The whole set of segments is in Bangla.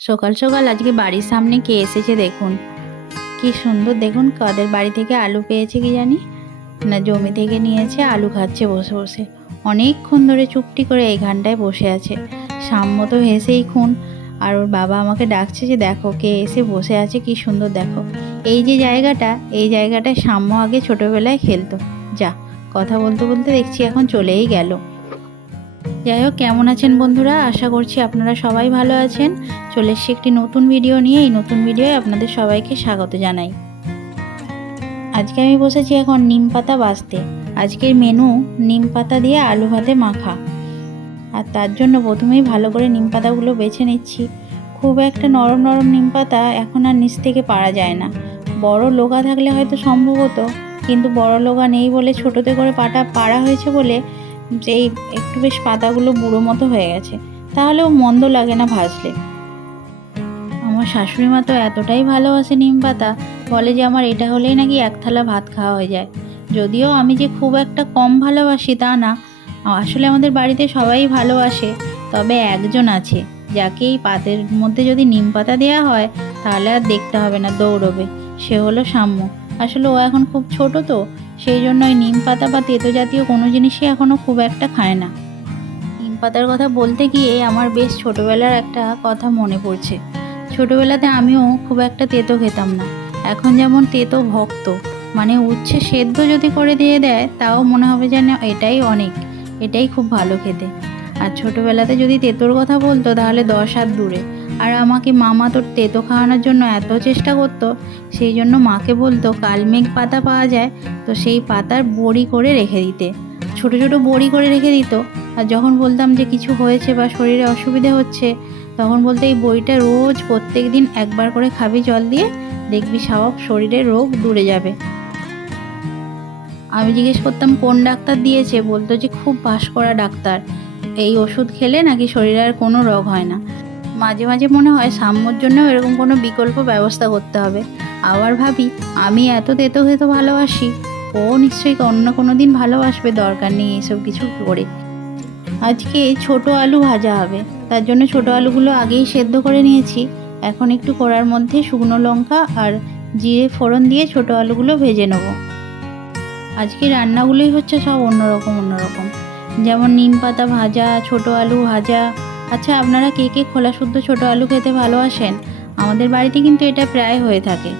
সকাল সকাল আজকে বাড়ির সামনে কে এসেছে দেখুন। কি সুন্দর দেখুন, কাদের বাড়ি থেকে আলু পেয়েছে কি জানি, না জমি থেকে নিয়েছে, আলু খাচ্ছে বসে বসে। অনেকক্ষণ ধরে চুপটি করে এইখানটায় বসে আছে। সাম্য তো হেসেই খুন। আর ওর বাবা আমাকে ডাকছে যে দেখো কে এসে বসে আছে, কি সুন্দর দেখো। এই যে জায়গাটা, এই জায়গাটায় সাম্য আগে ছোটবেলায় খেলতো। যা, কথা বলতে বলতে দেখছি এখন চলেই গেল। যাই হোক, কেমন আছেন বন্ধুরা? আশা করছি আপনারা সবাই ভালো আছেন। চলে এসেছি একটি নতুন ভিডিও নিয়ে। এই নতুন ভিডিওয়ে আপনাদের সবাইকে স্বাগত জানাই। আজকে আমি বসেছি এখন নিম পাতা বাছতে। আজকের মেনু নিম পাতা দিয়ে আলু ভাতে মাখা। আর তার জন্য প্রথমেই ভালো করে নিম পাতাগুলো বেছে নিচ্ছি। খুব একটা নরম নরম নিম পাতা এখন আর নিচ থেকে পাড়া যায় না। বড় লোগা থাকলে হয়তো সম্ভব হতো, কিন্তু বড় লোগা নেই বলে ছোটোতে করে পাড়া হয়েছে বলে যেই একটু বেশ পাতাগুলো বুড়ো মতো হয়ে গেছে। তাহলেও মন্দ লাগে না ভাজলে। আমার শাশুড়ি মা তো এতটাই ভালোবাসে নিম পাতা, বলে যে আমার এটা হলেই নাকি এক থালা ভাত খাওয়া হয়ে যায়। যদিও আমি যে খুব একটা কম ভালোবাসি তা না, আসলে আমাদের বাড়িতে সবাই ভালোবাসে। তবে একজন আছে যাকে এই পাতের মধ্যে যদি নিম পাতা দেওয়া হয় তাহলে আর দেখতে হবে না, দৌড়বে। সে হলো সাম্য। আসলে ও এখন খুব ছোট তো, সেই জন্য ওই নিম পাতা বা তেতো জাতীয় কোনো জিনিসই এখনও খুব একটা খায় না। নিম পাতার কথা বলতে গিয়ে আমার বেশ ছোটোবেলার একটা কথা মনে পড়ছে। ছোটোবেলাতে আমিও খুব একটা তেতো খেতাম না। এখন যেমন তেতো ভক্ত, মানে উচ্ছে সেদ্ধ যদি করে দিয়ে দেয় তাও মনে হবে যেন এটাই অনেক, এটাই খুব ভালো খেতে। আর ছোটোবেলাতে যদি তেতোর কথা বলতো তাহলে 10 হাত দূরে। আর আমাকে মামা তোর তেতো খাওয়ানোর জন্য এত চেষ্টা করতো, সেই জন্য মাকে বলতো কালমেঘ পাতা পাওয়া যায়, তো সেই পাতার বড়ি করে রেখে দিতে। ছোট ছোট বড়ি করে রেখে দিত। আর যখন বলতাম যে কিছু হয়েছে বা শরীরে অসুবিধে হচ্ছে, তখন বলতে এই বড়িটা রোজ প্রত্যেক দিন একবার করে খাবি জল দিয়ে, দেখবি সব শরীরের রোগ দূরে যাবে। আমি জিজ্ঞেস করতাম কোন ডাক্তার দিয়েছে, বলতো যে খুব পাস করা ডাক্তার, এই ওষুধ খেলে নাকি শরীরে আর কোনো রোগ হয় না। মাঝে মাঝে মনে হয় সাম্যর জন্যও এরকম কোনো বিকল্প ব্যবস্থা করতে হবে। আবার ভাবি আমি এত তেতো খেতে ভালোবাসি, ও নিশ্চয়ই অন্য কোনো দিন ভালোবাসবে, দরকার নেই এসব কিছু করে। আজকে ছোট আলু ভাজা হবে, তার জন্য ছোট আলুগুলো আগেই সেদ্ধ করে নিয়েছি। এখন একটু কড়ার মধ্যে শুকনো লঙ্কা আর জিরে ফোড়ন দিয়ে ছোট আলুগুলো ভেজে নেব। আজকে রান্নাগুলোই হচ্ছে সব অন্যরকম অন্যরকম, যেমন নিম পাতা ভাজা, ছোট আলু ভাজা। আচ্ছা, আপনারা কে কে খোলা শুদ্ধ ছোট আলু খেতে ভালোবাসেন? আমাদের বাড়িতে কিন্তু এটা প্রায় হয়ে থাকে।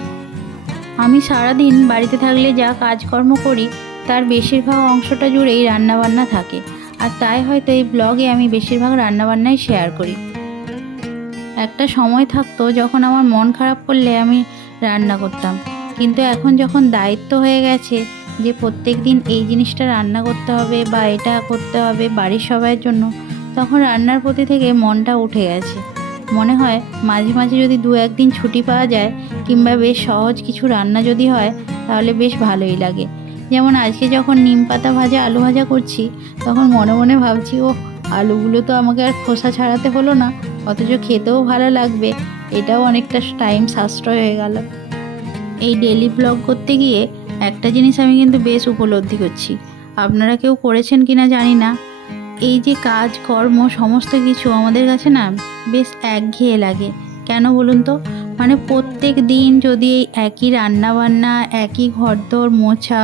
আমি সারাদিন বাড়িতে থাকলে যা কাজকর্ম করি তার বেশিরভাগ অংশটা জুড়েই রান্নাবান্না থাকে। আর তাই হয়তো এই ব্লগে আমি বেশিরভাগ রান্নাবান্নাই শেয়ার করি। একটা সময় থাকতো যখন আমার মন খারাপ করলে আমি রান্না করতাম, কিন্তু এখন যখন দায়িত্ব হয়ে গেছে যে প্রত্যেক দিন এই জিনিসটা রান্না করতে হবে বা এটা করতে হবে বাড়ির সবাইয়ের জন্য, তখন রান্নার প্রতি থেকে মনটা উঠে গেছে। মনে হয় মাঝে মাঝে যদি 2-1 দিন ছুটি পাওয়া যায় কিংবা বেশ সহজ কিছু রান্না যদি হয় তাহলে বেশ ভালোই লাগে। যেমন আজকে যখন নিম পাতা ভাজা আলু ভাজা করছি, তখন মনে মনে ভাবছি ও আলুগুলো তো আমাকে আর খোসা ছাড়াতে হলো না, অথচ খেতেও ভালো লাগবে। এটাও অনেকটা টাইম সাশ্রয় হয়ে গেল। এই ডেলি ব্লগ করতে গিয়ে একটা জিনিস আমি কিন্তু বেশ উপলব্ধি করছি, আপনারা কেউ করেছেন কিনা জানি না। এই যে কাজকর্ম সমস্ত কিছু আমাদের কাছে না বেশ একঘেয়ে লাগে। কেন বলুন তো? মানে প্রত্যেক দিন যদি এই একই রান্নাবান্না, একই ঘরদোর মোছা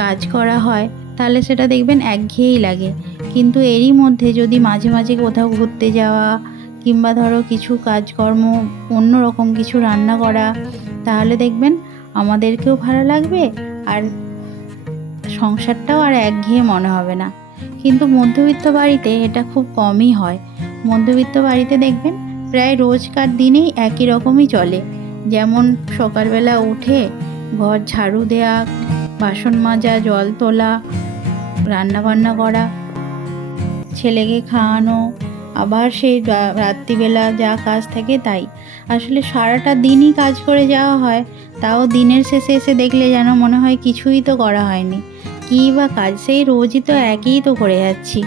কাজ করা হয় তাহলে সেটা দেখবেন একঘেয়েই লাগে। কিন্তু এরই মধ্যে যদি মাঝে মাঝে কোথাও ঘুরতে যাওয়া কিংবা ধরো কিছু কাজকর্ম অন্য রকম কিছু রান্না করা, তাহলে দেখবেন আমাদেরকেও ভালো লাগবে আর সংসারটাও আর একঘেয়ে মনে হবে না। কিন্তু মধ্যবিত্ত বাড়িতে এটা খুব কমই হয়। মধ্যবিত্ত বাড়িতে দেখবেন প্রায় রোজকার দিনেই একই রকমই চলে। যেমন সকালবেলা উঠে ঘর ঝাড়ু দেয়া, বাসন মাজা, জল তোলা, রান্নাবান্না করা, ছেলেকে খাওয়ানো, আবার সেই রাত্রিবেলা যা কাজ থাকে তাই। আসলে সারাটা দিনই কাজ করে যাওয়া হয়, তাও দিনের শেষে এসে দেখলে যেন মনে হয় কিছুই তো করা হয়নি। কী বা কাজ, সেই রোজই তো একই তো করে যাচ্ছি।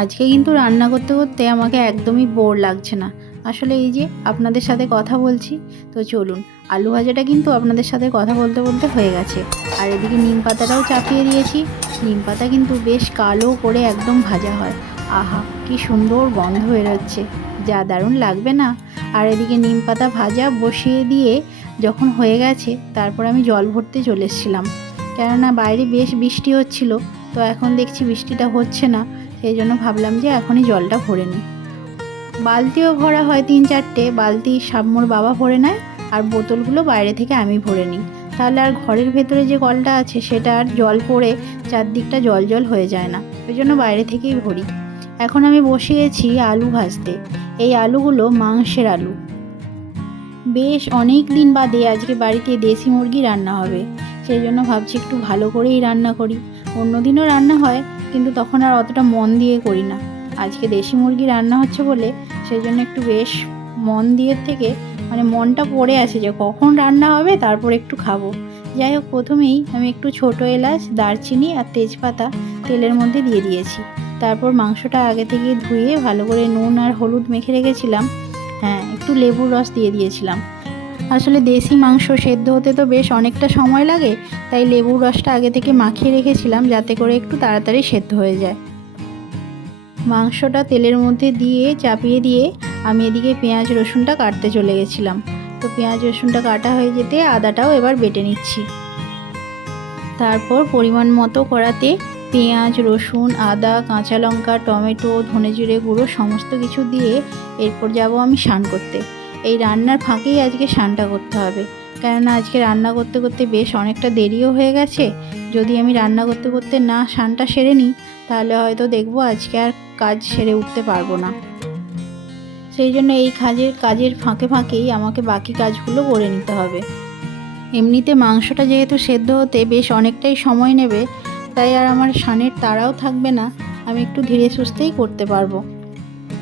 আজকে কিন্তু রান্না করতে করতে আমাকে একদমই বোর লাগছে না। আসলে এই যে আপনাদের সাথে কথা বলছি, তো চলুন, আলু ভাজাটা কিন্তু আপনাদের সাথে কথা বলতে বলতে হয়ে গেছে। আর এদিকে নিম পাতাটাও চাপিয়ে দিয়েছি। নিম পাতা কিন্তু বেশ কালো করে একদম ভাজা হয়। আহা, কি সুন্দর গন্ধ বেরোচ্ছে, যা দারুণ লাগবে না। আর এদিকে নিম পাতা ভাজা বসিয়ে দিয়ে যখন হয়ে গেছে তারপর আমি জল ভরতে চলে এসেছিলাম, কেননা বাইরে বেশ বৃষ্টি হচ্ছিল। তো এখন দেখছি বৃষ্টিটা হচ্ছে না, সেই জন্য ভাবলাম যে এখনই জলটা ভরে নিই। বালতিও ভরা হয় 3-4টে বালতি, সাম্যর বাবা ভরে নেয় আর বোতলগুলো বাইরে থেকে আমি ভরে নিই। তাহলে আর ঘরের ভেতরে যে কলটা আছে সেটা আর জল পড়ে চারদিকটা জল জল হয়ে যায় না, ওই জন্য বাইরে থেকেই ভরি। এখন আমি বসিয়েছি আলু ভাজতে। এই আলুগুলো মাংসের আলু। বেশ অনেক দিন বাদে আজকে বাড়িতে দেশি মুরগি রান্না হবে, সেই জন্য ভাবছি একটু ভালো করেই রান্না করি। অন্য দিনও রান্না হয় কিন্তু তখন আর অতটা মন দিয়ে করি না। আজকে দেশি মুরগি রান্না হচ্ছে বলে সেই জন্য একটু বেশ মন দিয়ে থেকে মনটা পড়ে আছে যে কখন রান্না হবে, তারপর একটু খাবো। যাই হোক, প্রথমেই আমি একটু ছোটো এলাচ, দারচিনি আর তেজপাতা তেলের মধ্যে দিয়ে দিয়েছি। তারপর মাংসটা আগে থেকে ধুয়ে ভালো করে নুন আর হলুদ মেখে রেখেছিলাম। হ্যাঁ, একটু লেবুর রস দিয়ে দিয়েছিলাম। আসলে দেশি মাংস সেদ্ধ হতে তো বেশ অনেকটা সময় লাগে, তাই লেবুর রসটা আগে থেকে মাখিয়ে রেখেছিলাম যাতে করে একটু তাড়াতাড়ি সেদ্ধ হয়ে যায়। মাংসটা তেলের মধ্যে দিয়ে চাপিয়ে দিয়ে আমি এদিকে পেঁয়াজ রসুনটা কাটতে চলে গেছিলাম। তো পেঁয়াজ রসুনটা কাটা হয়ে যেতে আদাটাও এবার বেটে নিচ্ছি। তারপর পরিমাণ মতো কড়াতে পেঁয়াজ, রসুন, আদা, কাঁচা লঙ্কা, টমেটো, ধনে জিরে গুঁড়ো সমস্ত কিছু দিয়ে এরপর যাব আমি স্নান করতে। এই রান্নার ফাঁকেই আজকে স্নানটা করতে হবে, কেননা আজকে রান্না করতে করতে বেশ অনেকটা দেরিও হয়ে গেছে। যদি আমি রান্না করতে করতে না স্নানটা সেরে নিই তাহলে হয়তো দেখবো আজকে আর কাজ সেরে উঠতে পারবো না। সেই জন্য এই কাজের ফাঁকে ফাঁকেই আমাকে বাকি কাজগুলো করে নিতে হবে। এমনিতে মাংসটা যেহেতু সেদ্ধ হতে বেশ অনেকটাই সময় নেবে, তাই আর আমার স্নানের তাড়াও থাকবে না, আমি একটু ধীরে সুস্থেই করতে পারবো।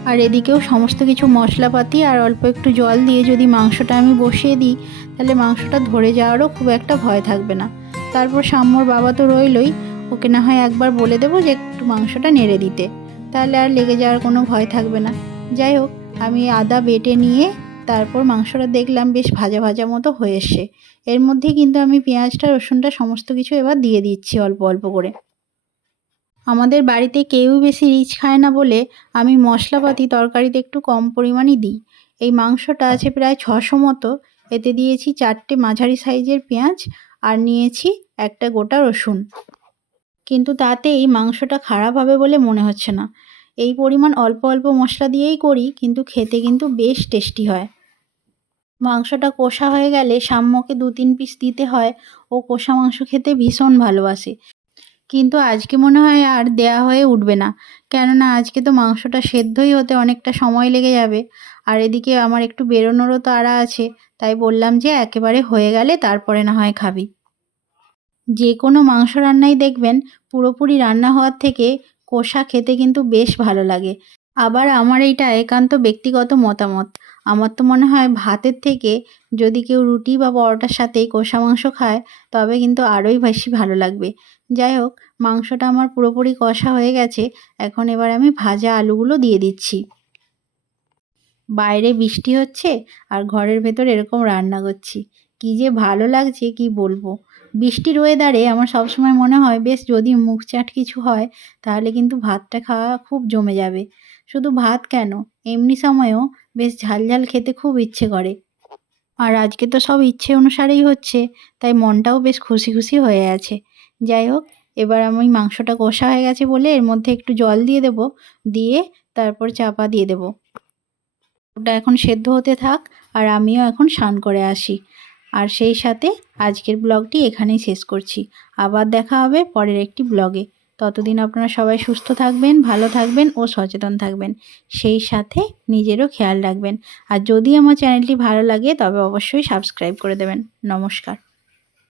আর এদিকেও সমস্ত কিছু মশলাপাতি আর অল্প একটু জল দিয়ে যদি মাংসটা আমি বসিয়ে দিই তাহলে মাংসটা ধরে যাওয়ারও খুব একটা ভয় থাকবে না। তারপর সাম্যর বাবা তো রইলই, ওকে না হয় একবার বলে দেবো যে একটু মাংসটা নেড়ে দিতে, তাহলে আর লেগে যাওয়ার কোনো ভয় থাকবে না। যাই হোক, আমি আদা বেটে নিয়ে তারপর মাংসটা দেখলাম বেশ ভাজা ভাজা মতো হয়ে এসছে। এর মধ্যে কিন্তু আমি পেঁয়াজটা, রসুনটা সমস্ত কিছু এবার দিয়ে দিচ্ছি অল্প অল্প করে। আমাদের বাড়িতে কেউ বেশি রিচ খায় না বলে আমি মশলাপাতি তরকারিতে একটু কম পরিমাণই দিই। এই মাংসটা আছে প্রায় 600 মতো, এতে দিয়েছি 4টে মাঝারি সাইজের পেঁয়াজ আর নিয়েছি একটা গোটা রসুন। কিন্তু তাতে এই মাংসটা খারাপ হবে বলে মনে হচ্ছে না। এই পরিমাণ অল্প অল্প মশলা দিয়েই করি, কিন্তু খেতে কিন্তু বেশ টেস্টি হয়। মাংসটা কষা হয়ে গেলে সাম্যকে 2-3 পিস দিতে হয়, ও কষা মাংস খেতে ভীষণ ভালোবাসে। কিন্তু আজকে মনে হয় আর দেয়া হয়ে উঠবে না, কেননা আজকে তো মাংসটা সেদ্ধই হতে অনেকটা সময় লেগে যাবে। আর এদিকে আমার একটু বেরোনোরও তাড়া আছে, তাই বললাম যে একেবারে হয়ে গেলে তারপরে না হয় খাবি। যে কোনো মাংস রান্নাই দেখবেন পুরোপুরি রান্না হওয়ার থেকে কষা খেতে কিন্তু বেশ ভালো লাগে। আবার আমার এইটা একান্ত ব্যক্তিগত মতামত। আমার তো মনে হয় ভাতের থেকে যদি কেউ রুটি বা পরোটার সাথে কষা মাংস খায় তবে কিন্তু আরোই বেশি ভালো লাগবে। যাই হোক, মাংসটা আমার পুরোপুরি কষা হয়ে গেছে। এখন এবার আমি ভাজা আলুগুলো দিয়ে দিচ্ছি। বাইরে বৃষ্টি হচ্ছে আর ঘরের ভেতর এরকম রান্না করছি, কী যে ভালো লাগছে কি বলবো। বৃষ্টির ওয়েদারে আমার সবসময় মনে হয় বেশ যদি মুখ চাট কিছু হয় তাহলে কিন্তু ভাতটা খাওয়া খুব জমে যাবে। শুধু ভাত কেন, এমনি সময়েও বেশ ঝাল ঝাল খেতে খুব ইচ্ছে করে। আর আজকে তো সব ইচ্ছে অনুসারেই হচ্ছে, তাই মনটাও বেশ খুশি খুশি হয়ে আছে। যাই হোক, এবার আমি মাংসটা কষা হয়ে গেছে বলে এর মধ্যে একটু জল দিয়ে দেবো, দিয়ে তারপর চাপা দিয়ে দেবো। ওটা এখন সেদ্ধ হতে থাক আর আমিও এখন স্নান করে আসি। আর সেই সাথে আজকের ব্লগটি এখানেই শেষ করছি। আবার দেখা হবে পরের একটি ব্লগে। ততদিন আপনারা সবাই সুস্থ থাকবেন, ভালো থাকবেন ও সচেতন থাকবেন। সেই সাথে নিজেরও খেয়াল রাখবেন। আর যদি আমার চ্যানেলটি ভালো লাগে তবে অবশ্যই সাবস্ক্রাইব করে দেবেন। নমস্কার।